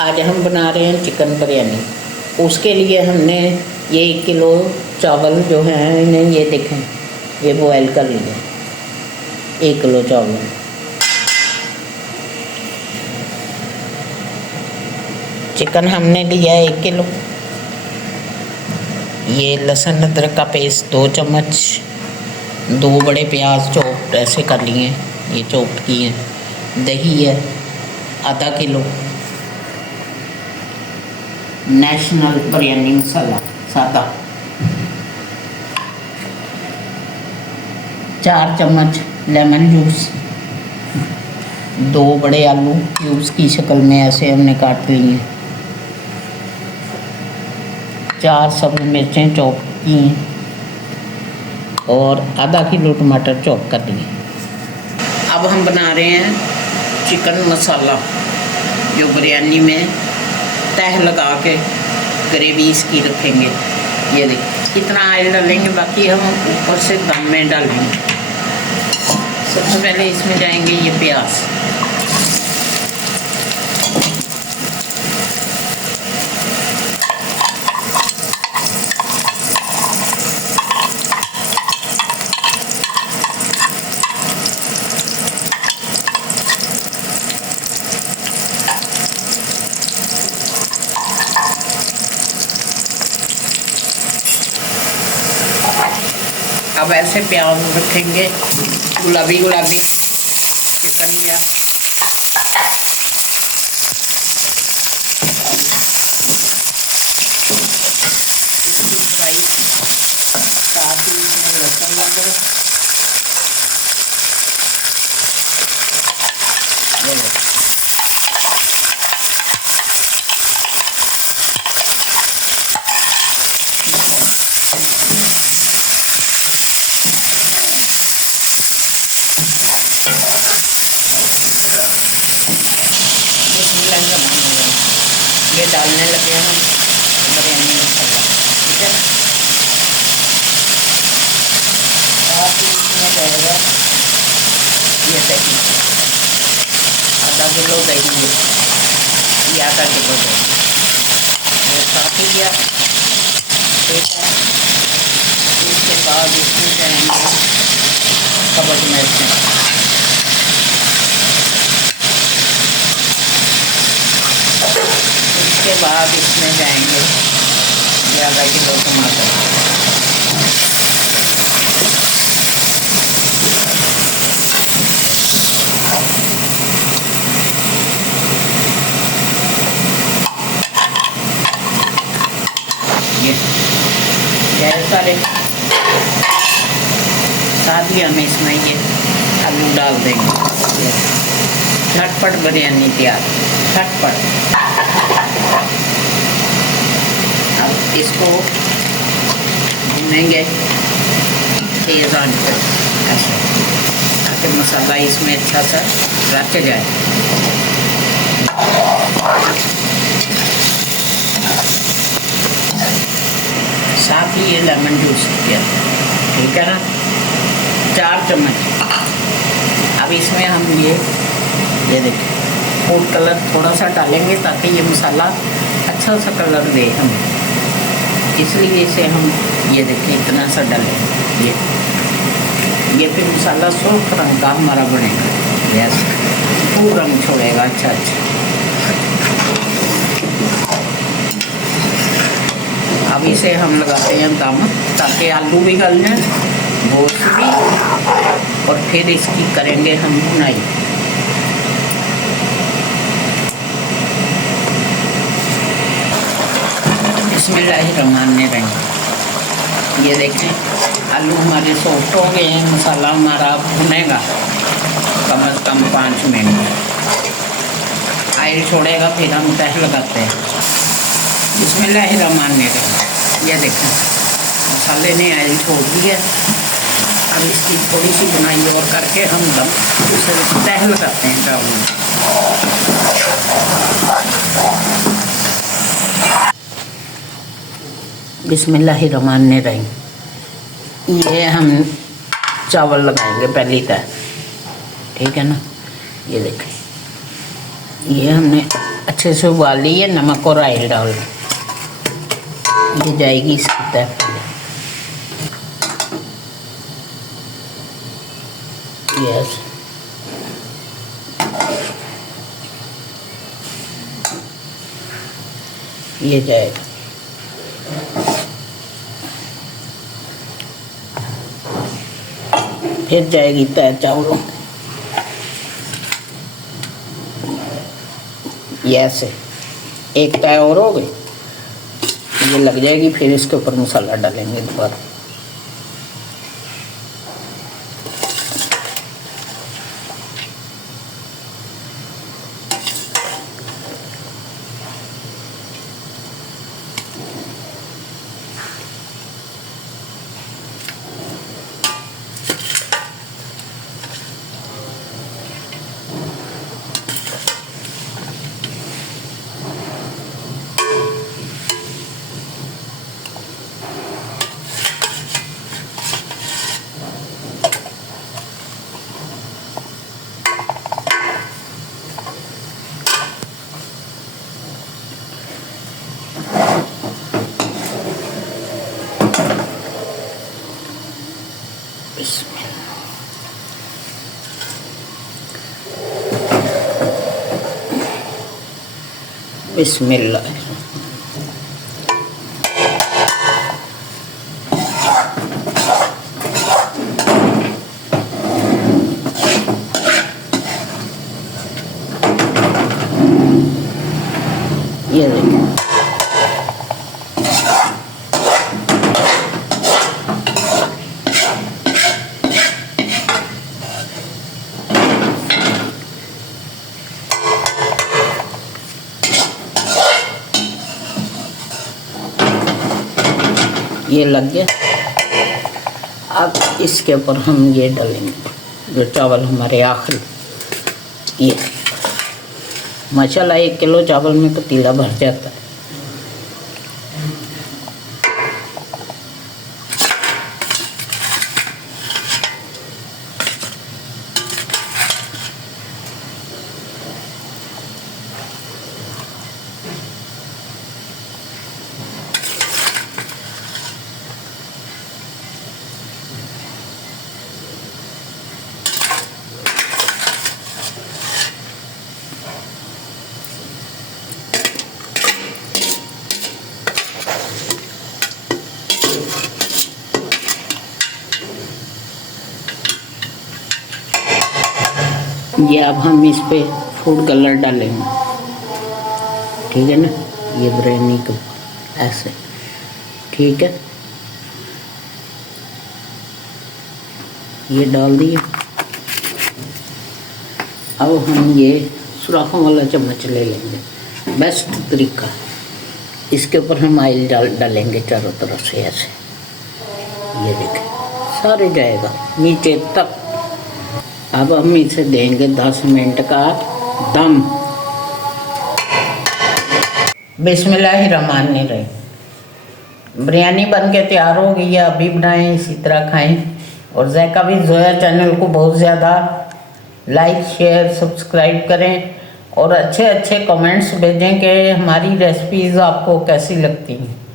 आज हम बना रहे हैं चिकन बिरयानी। उसके लिए हमने ये 1 किलो चावल जो हैं इन्हें ये देखें ये बॉयल कर लिए 1 किलो चावल। चिकन हमने लिया 1 किलो। ये लहसुन अदरक का पेस्ट 2 चम्मच, 2 बड़े प्याज चॉप ऐसे कर लिए, ये चॉप किए। दही है आधा किलो, नेशनल बिरयानी मसाला सादा, 4 चम्मच लेमन जूस, 2 बड़े आलू क्यूब्स की शक्ल में ऐसे हमने काट लिए, 4 सब्ज़ मिर्चें चॉप की और आधा किलो टमाटर चॉप कर लिए। अब हम बना रहे हैं चिकन मसाला जो बिरयानी में तह लगा के ग्रेवी इसकी रखेंगे। ये देखिए इतना ऑयल डालेंगे, बाकी हम ऊपर से दम में डालेंगे। सबसे पहले इसमें जाएंगे ये प्याज, अब ऐसे प्याज रखेंगे गुलाबी गुलाबी चिकनिया। इसकी फ्राई साथ ही इसमें लहसुन अदरक ये डालने लगे हम बिरयानी मसाला, ठीक है। साथ ही इसमें जाएगा ये दही, आधा किलो दही है, ये आधा किलो दही ये साथ ही गया, ठीक है। इसके बाद इसमें जाएंगे सब्ज़ मिर्चें, उसके बाद इसमें जाएंगे ये आधा किलो टमाटर, ये सारे। साथ ही हम इसमें ये आलू डाल देंगे। झटपट बिरयानी तैयार, झटपट। अब इसको भूनेंगे तेज़ आंच पर ऐसे, ताकि मसाला इसमें अच्छा सा रच जाए। साथ ही ये लेमन जूस किया, ठीक है ना, 4 चम्मच। अब इसमें हम ये देखिए फूड कलर थोड़ा सा डालेंगे ताकि ये मसाला अच्छा सा कलर दे हमें, इसलिए इसे हम ये देखिए इतना सा डालेंगे। ये फिर मसाला सुर्ख रंग का हमारा बनेगा, यस पूरा रंग छोड़ेगा अच्छा अच्छा। अब इसे हम लगाते हैं दम, ताकि आलू भी गल जाए, गोश्त भी, और फिर इसकी करेंगे हम भुनाई। बिस्मिल्लाहिर्रहमानिर्रहीम। ये देखें आलू हमारे सॉफ्ट हो गए हैं, मसाला हमारा भुनेगा कम से कम 5 मिनट, ऑयल छोड़ेगा, फिर हम तह लगाते हैं। बिस्मिल्लाहिर्रहमानिर्रहीम। ये देखें मसाले ने ऑयल छोड़ दी है। अब इसकी थोड़ी सी बुनाई और करके हम दम उसे तह लगाते हैं चावल में। बिस्मिल्लाहिर्रहमानिर्रहीम। ये हम चावल लगाएंगे पहली तह, ठीक है ना। ये देखें ये हमने अच्छे से उबाल लिए, नमक और ऑयल डाल ये जाएगी इसकी तय। यस, ये जाएगा। फिर जाएगी तय चावलों। ऐसे एक तय और हो गई, ये लग जाएगी। फिर इसके ऊपर मसाला डालेंगे दोबारा। बिस्मिल्लाह। ये देखिए, ये लग गया। अब इसके ऊपर हम ये डालेंगे जो चावल हमारे आखिरी। ये माशाल्लाह 1 किलो चावल में पतीला भर जाता है। ये अब हम इस पे फूड कलर डालेंगे, ठीक है ना। ये बिरयानी को ऐसे, ठीक है, ये डाल दिए। अब हम ये सुराखों वाला चम्मच ले लेंगे, बेस्ट तरीका। इसके ऊपर हम ऑयल डालेंगे चारों तरफ से ऐसे। ये देखें, सारे जाएगा नीचे तक। अब हम इसे देंगे 10 मिनट का दम। बिस्मिल्लाहिर्रहमानिर्रहीम। बिरयानी बन के तैयार हो गई है। अभी बनाएं, इसी तरह खाएं। और ज़ायका विद ज़ोया चैनल को बहुत ज़्यादा लाइक, शेयर, सब्सक्राइब करें और अच्छे अच्छे कमेंट्स भेजें कि हमारी रेसिपीज़ आपको कैसी लगती हैं।